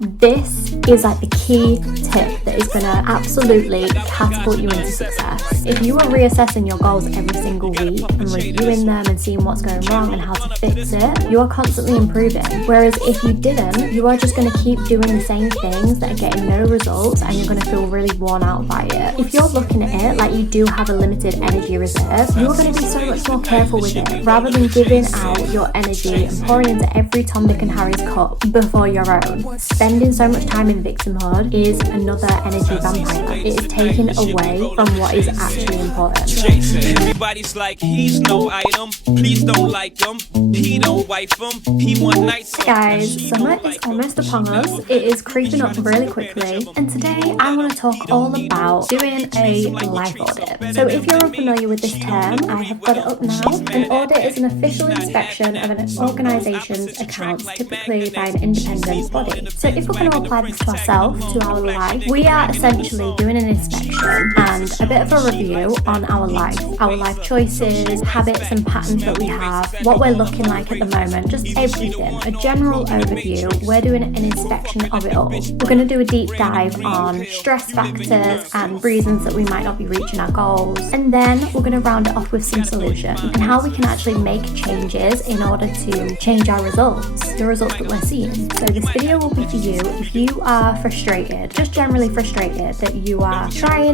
This is like the key tip that is going to absolutely catapult you into success. If you are reassessing your goals every single week and reviewing them and seeing what's going wrong and how to fix it, you are constantly improving. Whereas if you didn't, you are just going to keep doing the same things that are getting no results and you're going to feel really worn out by it. If you're looking at it like you do have a limited energy reserve, you're going to be so much more careful with it rather than giving out your energy and pouring into every Tom, Dick and Harry's cup before your own. Spending so much time in victimhood is another energy vampire. It is taken away from what is actually important. Everybody's like, he's no item. Please don't like him. He don't wife him. He one night. Guys, summer is almost upon us. It is creeping up really quickly. And today I want to talk all about doing a life audit. So if you're unfamiliar with this term, I have got it up now. An audit is an official inspection of an organisation's accounts, typically by an independent body. So if we're going to apply this to ourselves, to our life, we are essentially doing an inspection and a bit of a review on our life choices, habits and patterns that we have, what we're looking like at the moment, just everything, a general overview. We're doing an inspection of it all. We're going to do a deep dive on stress factors and reasons that we might not be reaching our goals, and then we're going to round it off with some solutions and how we can actually make changes in order to change our results, the results that we're seeing. So this video will be for you if you are frustrated, just generally frustrated that you are trying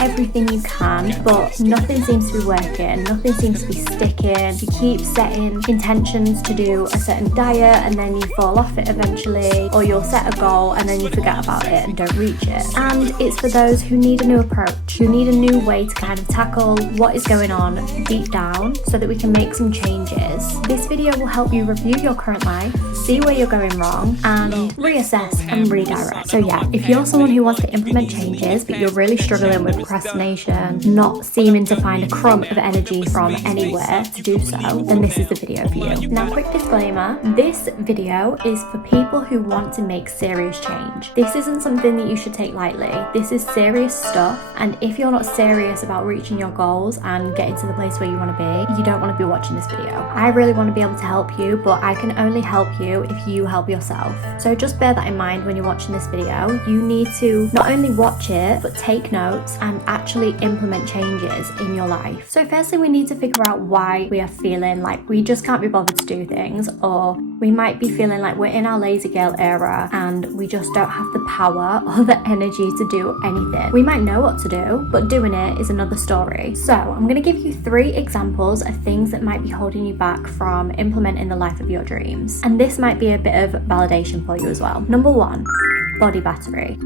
everything you can, but nothing seems to be working, nothing seems to be sticking. You keep setting intentions to do a certain diet and then you fall off it eventually, or you'll set a goal and then you forget about it and don't reach it. And it's for those who need a new approach, who need a new way to kind of tackle what is going on deep down so that we can make some changes. This video will help you review your current life, see where you're going wrong, and reassess and redirect. So yeah, if you're someone who wants to implement changes but you're really struggling with procrastination, not seeming to find a crumb of energy from anywhere to do so, then this is the video for you. Now, quick disclaimer, this video is for people who want to make serious change. This isn't something that you should take lightly. This is serious stuff, and if you're not serious about reaching your goals and getting to the place where you want to be, you don't want to be watching this video. I really want to be able to help you, but I can only help you if you help yourself. So just bear that in mind when you're watching this video. You need to not only watch it, but take notes and actually implement changes in your life. So firstly, we need to figure out why we are feeling like we just can't be bothered to do things, or we might be feeling like we're in our lazy girl era and we just don't have the power or the energy to do anything. We might know what to do, but doing it is another story. So I'm going to give you 3 examples of things that might be holding you back from implementing the life of your dreams. And this might be a bit of validation for you as well. Number 1, body battery.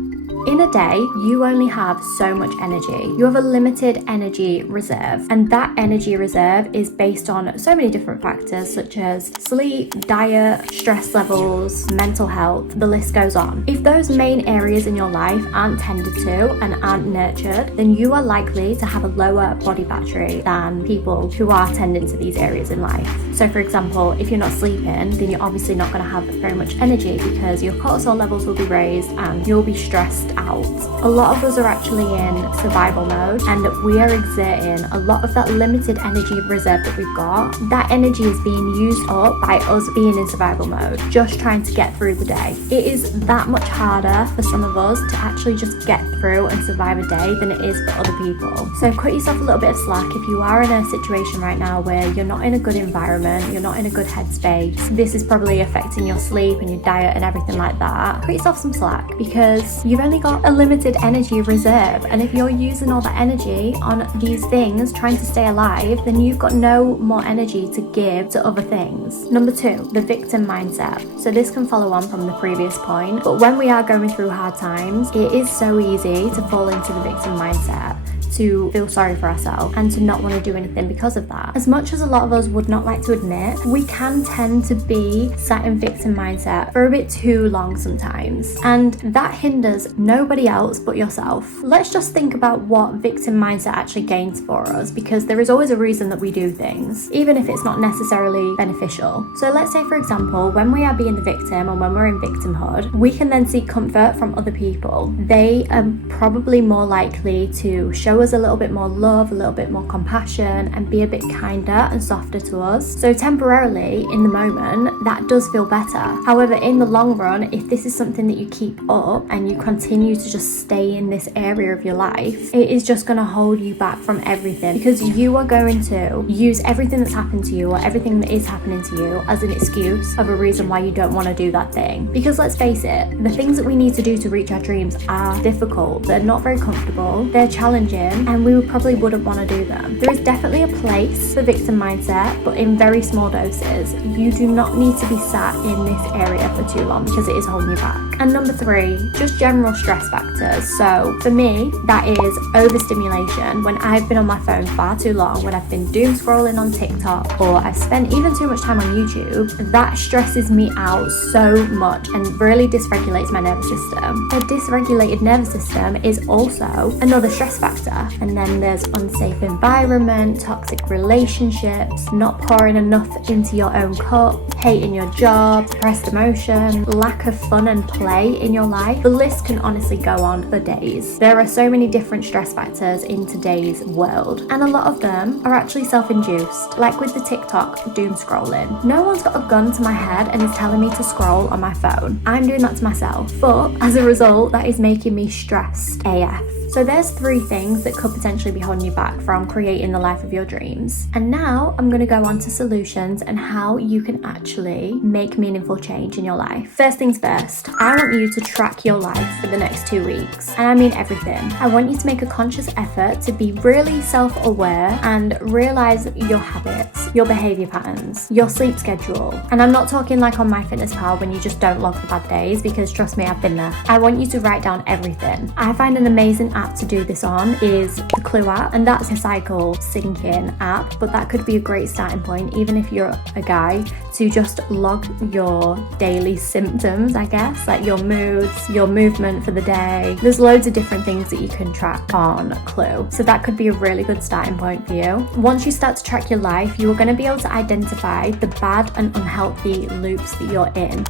In a day, you only have so much energy. You have a limited energy reserve, and that energy reserve is based on so many different factors such as sleep, diet, stress levels, mental health, the list goes on. If those main areas in your life aren't tended to and aren't nurtured, then you are likely to have a lower body battery than people who are tending to these areas in life. So for example, if you're not sleeping, then you're obviously not going to have very much energy because your cortisol levels will be raised and you'll be stressed out. A lot of us are actually in survival mode, and we are exerting a lot of that limited energy reserve that we've got. That energy is being used up by us being in survival mode, just trying to get through the day. It is that much harder for some of us to actually just get through and survive a day than it is for other people. So cut yourself a little bit of slack. If you are in a situation right now where you're not in a good environment, you're not in a good headspace, this is probably affecting your sleep and your diet and everything like that, cut yourself some slack because you've only got a limited energy reserve, and if you're using all that energy on these things trying to stay alive, then you've got no more energy to give to other things. Number 2, the victim mindset. So this can follow on from the previous point, but when we are going through hard times, it is so easy to fall into the victim mindset, to feel sorry for ourselves and to not want to do anything because of that. As much as a lot of us would not like to admit, we can tend to be sat in victim mindset for a bit too long sometimes, and that hinders nobody else but yourself. Let's just think about what victim mindset actually gains for us, because there is always a reason that we do things, even if it's not necessarily beneficial. So let's say, for example, when we are being the victim and when we're in victimhood, we can then seek comfort from other people. They are probably more likely to show us us a little bit more love, a little bit more compassion, and be a bit kinder and softer to us. So temporarily, in the moment, that does feel better. However, in the long run, if this is something that you keep up and you continue to just stay in this area of your life, it is just going to hold you back from everything, because you are going to use everything that's happened to you or everything that is happening to you as an excuse of a reason why you don't want to do that thing. Because let's face it, the things that we need to do to reach our dreams are difficult. They're not very comfortable, they're challenging, and we probably wouldn't want to do them. There is definitely a place for victim mindset, but in very small doses. You do not need to be sat in this area for too long because it is holding you back. And number 3, just general stress factors. So for me, that is overstimulation. When I've been on my phone far too long, when I've been doom scrolling on TikTok, or I've spent even too much time on YouTube, that stresses me out so much and really dysregulates my nervous system. A dysregulated nervous system is also another stress factor. And then there's unsafe environment, toxic relationships, not pouring enough into your own cup, hating your job, depressed emotion, lack of fun and play in your life. The list can honestly go on for days. There are so many different stress factors in today's world, and a lot of them are actually self-induced, like with the TikTok doom scrolling. No one's got a gun to my head and is telling me to scroll on my phone. I'm doing that to myself, but as a result, that is making me stressed AF. So there's 3 things that could potentially be holding you back from creating the life of your dreams. And now I'm going to go on to solutions and how you can actually make meaningful change in your life. First things first, I want you to track your life for the next 2 weeks. And I mean everything. I want you to make a conscious effort to be really self-aware and realize your habits, your behavior patterns, your sleep schedule. And I'm not talking like on MyFitnessPal when you just don't log the bad days, because trust me, I've been there. I want you to write down everything. I find an amazing app to do this on is the Clue app, and that's a cycle syncing app, but that could be a great starting point, even if you're a guy, to just log your daily symptoms, I guess, like your moods, your movement for the day. There's loads of different things that you can track on Clue, so that could be a really good starting point for you. Once you start to track your life, you are going to be able to identify the bad and unhealthy loops that you're in.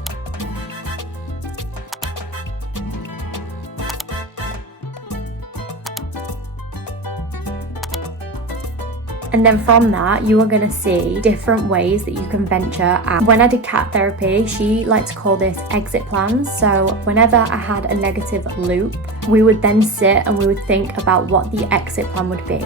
And then from that, you are going to see different ways that you can venture out. When I did cat therapy, she liked to call this exit plans. So whenever I had a negative loop, we would then sit and we would think about what the exit plan would be.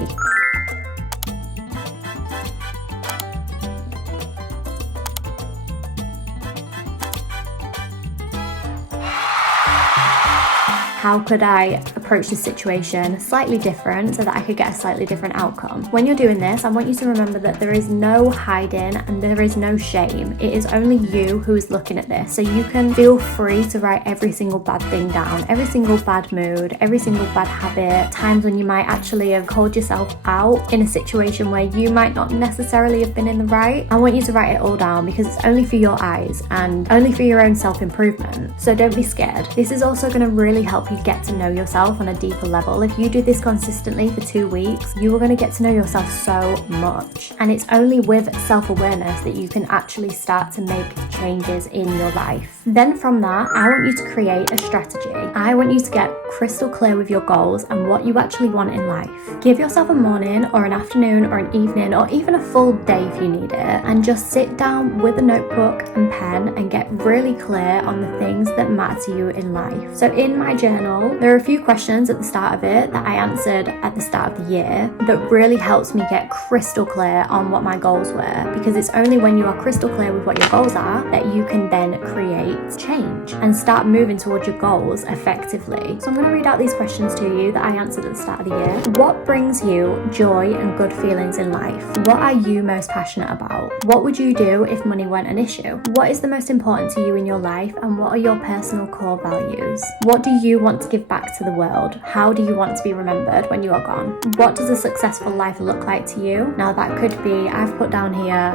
How could I approach this situation slightly different so that I could get a slightly different outcome? When you're doing this, I want you to remember that there is no hiding and there is no shame. It is only you who is looking at this. So you can feel free to write every single bad thing down, every single bad mood, every single bad habit, times when you might actually have called yourself out in a situation where you might not necessarily have been in the right. I want you to write it all down because it's only for your eyes and only for your own self-improvement. So don't be scared. This is also going to really help you get to know yourself on a deeper level. If you do this consistently for 2 weeks, you are going to get to know yourself so much. And it's only with self-awareness that you can actually start to make changes in your life. Then from that, I want you to create a strategy. I want you to get crystal clear with your goals and what you actually want in life. Give yourself a morning or an afternoon or an evening or even a full day if you need it, and just sit down with a notebook and pen and get really clear on the things that matter to you in life. So in my journal, there are a few questions at the start of it that I answered at the start of the year that really helps me get crystal clear on what my goals were, because it's only when you are crystal clear with what your goals are that you can then create change and start moving towards your goals effectively. So I'm going to read out these questions to you that I answered at the start of the year. What brings you joy and good feelings in life? What are you most passionate about? What would you do if money weren't an issue? What is the most important to you in your life, and what are your personal core values? What do you want to give back to the world? How do you want to be remembered when you are gone? What does a successful life look like to you? Now that could be, I've put down here,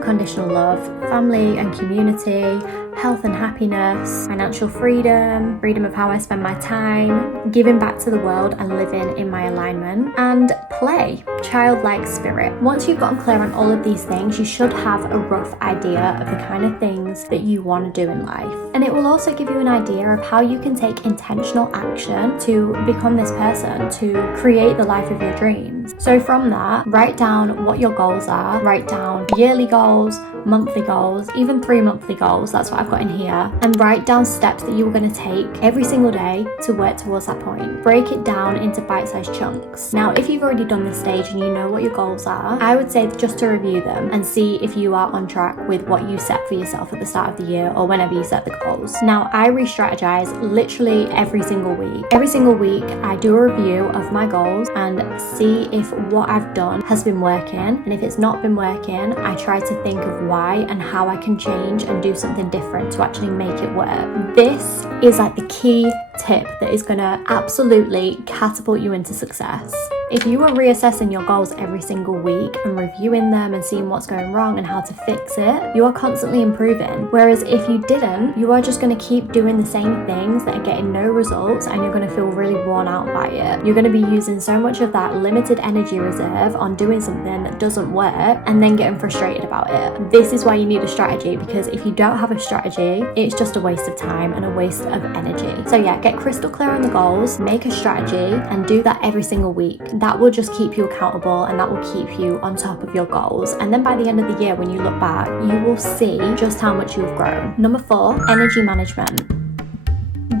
unconditional love, family and community, health and happiness, financial freedom, freedom of how I spend my time, giving back to the world and living in my alignment, and play, childlike spirit. Once you've gotten clear on all of these things, you should have a rough idea of the kind of things that you want to do in life. And it will also give you an idea of how you can take intentional action to become this person, to create the life of your dreams. So from that, write down what your goals are, write down yearly goals, monthly goals, even 3 monthly goals, that's what I've got in here, and write down steps that you're going to take every single day to work towards that point. Break it down into bite-sized chunks. Now, if you've already done this stage and you know what your goals are, I would say just to review them and see if you are on track with what you set for yourself at the start of the year or whenever you set the goals. Now, I re-strategize literally every single week. Every single week, I do a review of my goals and see if what I've done has been working, and if it's not been working, I try to think of why and how I can change and do something different to actually make it work. This is like the key tip that is going to absolutely catapult you into success. If you are reassessing your goals every single week and reviewing them and seeing what's going wrong and how to fix it, you are constantly improving. Whereas if you didn't, you are just going to keep doing the same things that are getting no results, and you're going to feel really worn out by it. You're going to be using so much of that limited energy reserve on doing something that doesn't work and then getting frustrated about it. This is why you need a strategy, because if you don't have a strategy, it's just a waste of time and a waste of energy. So yeah, get crystal clear on the goals, make a strategy, and do that every single week. That will just keep you accountable, and that will keep you on top of your goals. And then by the end of the year, when you look back, you will see just how much you've grown. Number 4, energy management.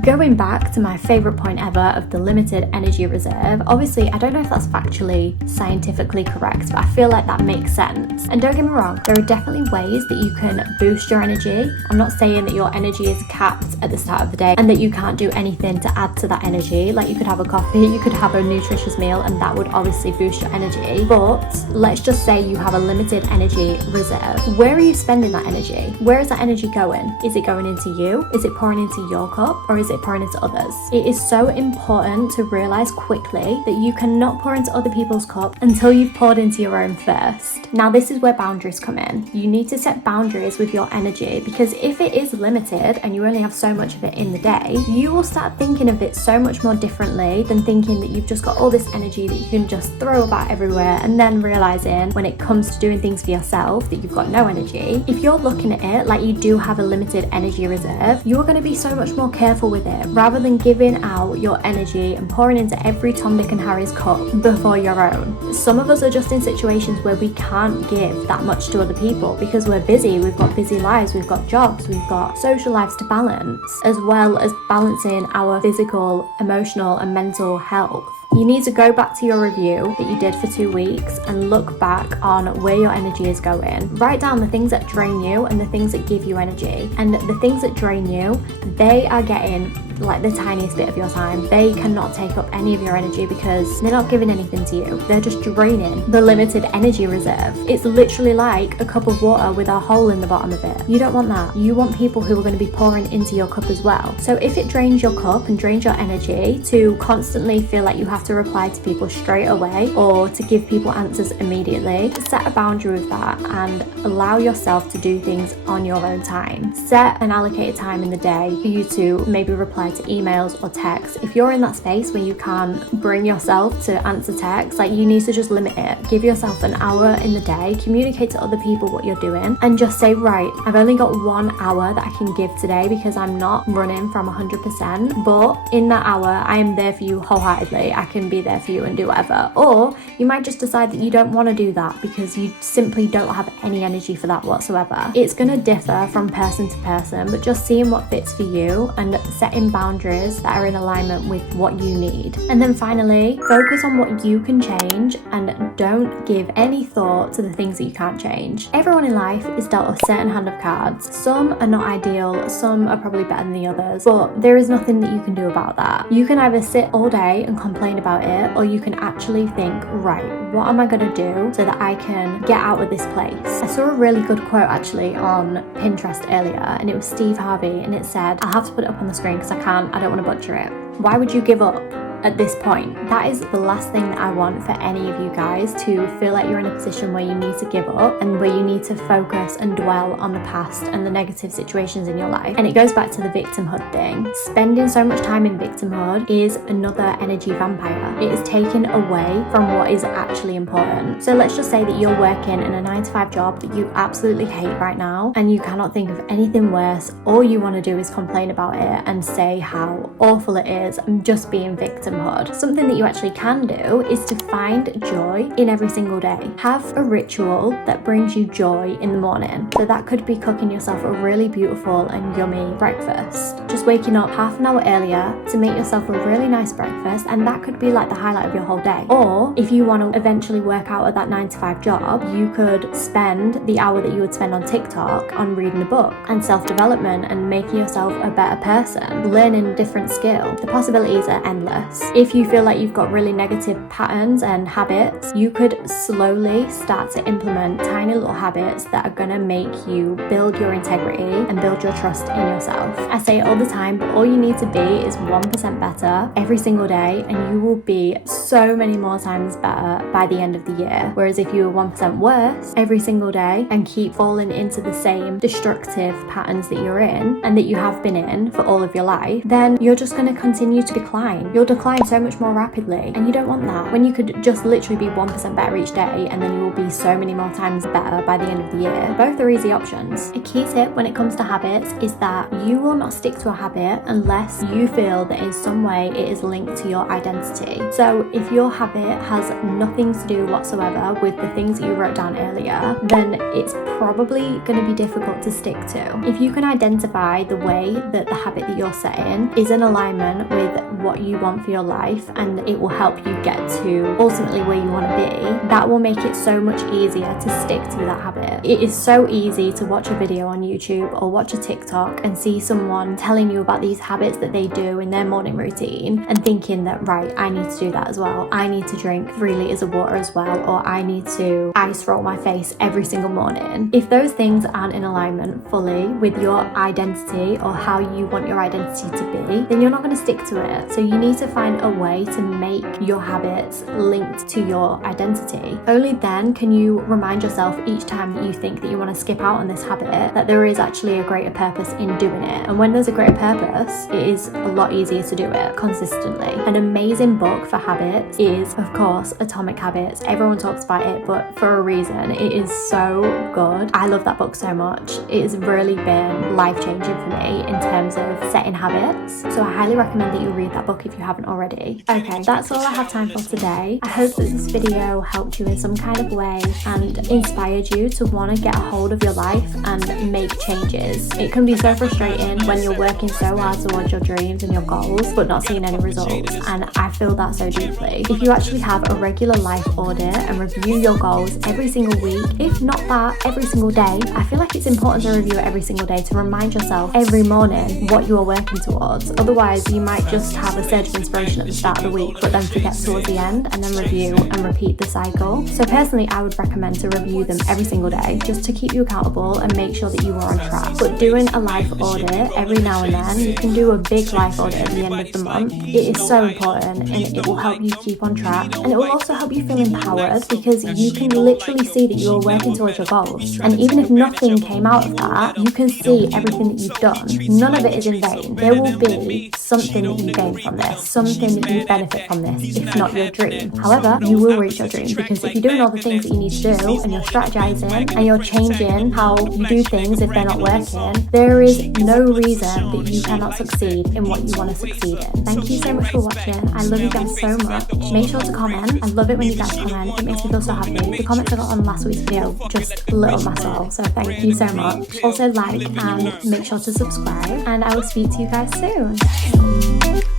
Going back to my favorite point ever of the limited energy reserve, obviously I don't know if that's factually scientifically correct, but I feel like that makes sense. And don't get me wrong, there are definitely ways that you can boost your energy. I'm not saying that your energy is capped at the start of the day and that you can't do anything to add to that energy. Like, you could have a coffee, you could have a nutritious meal, and that would obviously boost your energy. But let's just say you have a limited energy reserve. Where are you spending that energy? Where is that energy going? Is it going into you? Is it pouring into your cup? Or is it pouring into others? It is so important to realize quickly that you cannot pour into other people's cup until you've poured into your own first. Now, this is where boundaries come in. You need to set boundaries with your energy, because if it is limited and you only have so much of it in the day, you will start thinking of it so much more differently than thinking that you've just got all this energy that you can just throw about everywhere, and then realizing when it comes to doing things for yourself that you've got no energy. If you're looking at it like you do have a limited energy reserve, you're going to be so much more careful with it, rather than giving out your energy and pouring into every Tom, Dick and Harry's cup before your own. Some of us are just in situations where we can't give that much to other people because we're busy, we've got busy lives, we've got jobs, we've got social lives to balance, as well as balancing our physical, emotional and mental health. You need to go back to your review that you did for 2 weeks and look back on where your energy is going. Write down the things that drain you and the things that give you energy. And the things that drain you, they are getting like the tiniest bit of your time. They cannot take up any of your energy because they're not giving anything to you. They're just draining the limited energy reserve. It's literally like a cup of water with a hole in the bottom of it. You don't want that. You want people who are going to be pouring into your cup as well. So if it drains your cup and drains your energy to constantly feel like you have to reply to people straight away or to give people answers immediately, set a boundary with that and allow yourself to do things on your own time. Set an allocated time in the day for you to maybe reply to emails or texts. If you're in that space where you can't bring yourself to answer texts, like, you need to just limit it. Give yourself an hour in the day, communicate to other people what you're doing, and just say, right, I've only got 1 hour that I can give today because I'm not running from 100%, but in that hour I am there for you wholeheartedly. I can be there for you and do whatever. Or you might just decide that you don't want to do that because you simply don't have any energy for that whatsoever. It's going to differ from person to person, but just seeing what fits for you and setting boundaries that are in alignment with what you need. And then finally, focus on what you can change and don't give any thought to the things that you can't change. Everyone in life is dealt a certain hand of cards. Some are not ideal, some are probably better than the others, but there is nothing that you can do about that. You can either sit all day and complain about it, or you can actually think, right, what am I going to do so that I can get out of this place? I saw a really good quote actually on Pinterest earlier, and it was Steve Harvey, and it said, I'll have to put it up on the screen because I don't want to butcher it. Why would you give up? at this point. That is the last thing that I want for any of you guys, to feel like you're in a position where you need to give up and where you need to focus and dwell on the past and the negative situations in your life. And it goes back to the victimhood thing. Spending so much time in victimhood is another energy vampire. It is taken away from what is actually important. So let's just say that you're working in a 9-to-5 job that you absolutely hate right now, and you cannot think of anything worse. All you want to do is complain about it and say how awful it is and just be in victimhood. Something that you actually can do is to find joy in every single day. Have a ritual that brings you joy in the morning. So that could be cooking yourself a really beautiful and yummy breakfast. Just waking up half an hour earlier to make yourself a really nice breakfast, and that could be like the highlight of your whole day. Or if you want to eventually work out at that 9-to-5 job, you could spend the hour that you would spend on TikTok on reading a book and self-development and making yourself a better person, learning different skill. The possibilities are endless. If you feel like you've got really negative patterns and habits, you could slowly start to implement tiny little habits that are gonna make you build your integrity and build your trust in yourself. I say it all the time, but all you need to be is 1% better every single day, and you will be so many more times better by the end of the year. Whereas if you were 1% worse every single day and keep falling into the same destructive patterns that you're in and that you have been in for all of your life, then you're just going to continue to decline. You'll decline so much more rapidly, and you don't want that. When you could just literally be 1% better each day, and then you will be so many more times better by the end of the year. Both are easy options. A key tip when it comes to habits is that you will not stick to a habit unless you feel that in some way it is linked to your identity. So if your habit has nothing to do whatsoever with the things that you wrote down earlier, then it's probably going to be difficult to stick to. If you can identify the way that the habit that you're setting is in alignment with what you want for your life, and it will help you get to ultimately where you want to be, that will make it so much easier to stick to that habit. It is so easy to watch a video on YouTube or watch a TikTok and see someone telling you about these habits that they do in their morning routine and thinking that, right, I need to do that as well. I need to drink 3 liters of water as well, or I need to ice roll my face every single morning. If those things aren't in alignment fully with your identity or how you want your identity to be, then you're not going to stick to it. So you need to find a way to make your habits linked to your identity. Only then can you remind yourself each time that you think that you want to skip out on this habit that there is actually a greater purpose in doing it. And when there's a greater purpose, it is a lot easier to do it consistently. An amazing book for habits is, of course, Atomic Habits. Everyone talks about it, but for a reason. It is so good. I love that book so much. It has really been life-changing for me in terms of setting habits. So I highly recommend that you read that book if you haven't already. Okay, that's all I have time for today. I hope that this video helped you in some kind of way and inspired you to want to get a hold of your life and make changes. It can be so frustrating when you're working so hard towards your dreams and your goals but not seeing any results, and I feel that so deeply. If you actually have a regular life audit and review your goals every single week, if not that, every single day, I feel like it's important to review it every single day to remind yourself every morning what you are working towards. Otherwise, you might just have a surge of inspiration at the start of the week but then forget towards the end, and then review and repeat the cycle. So personally, I would recommend to review them every single day just to keep you accountable and make sure that you are on track. But doing a life audit every now and then, you can do a big life audit at the end of the month. It is so important, and it will help you keep on track, and it will also help you feel empowered because you can literally see that you are working towards your goals. And even if nothing came out of that, you can see everything that you've done. None of it is in vain. There will be something that you gain from this, something that you benefit from this, if not your dream. However, you will reach your dream, because if you're doing all the things that you need to do and you're strategizing and you're changing how you do things if they're not working, there is no reason that you cannot succeed in what you want to succeed in. Thank you so much for watching. I love you guys so much. Make sure to comment. I love it when you guys comment. It makes me feel so happy. The comments I got on last week's video just lit up my soul, so thank you so much. Also like and make sure to subscribe, and I will speak to you guys soon.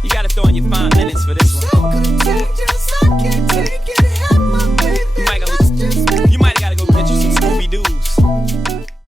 You gotta throw in your 5 minutes for this one.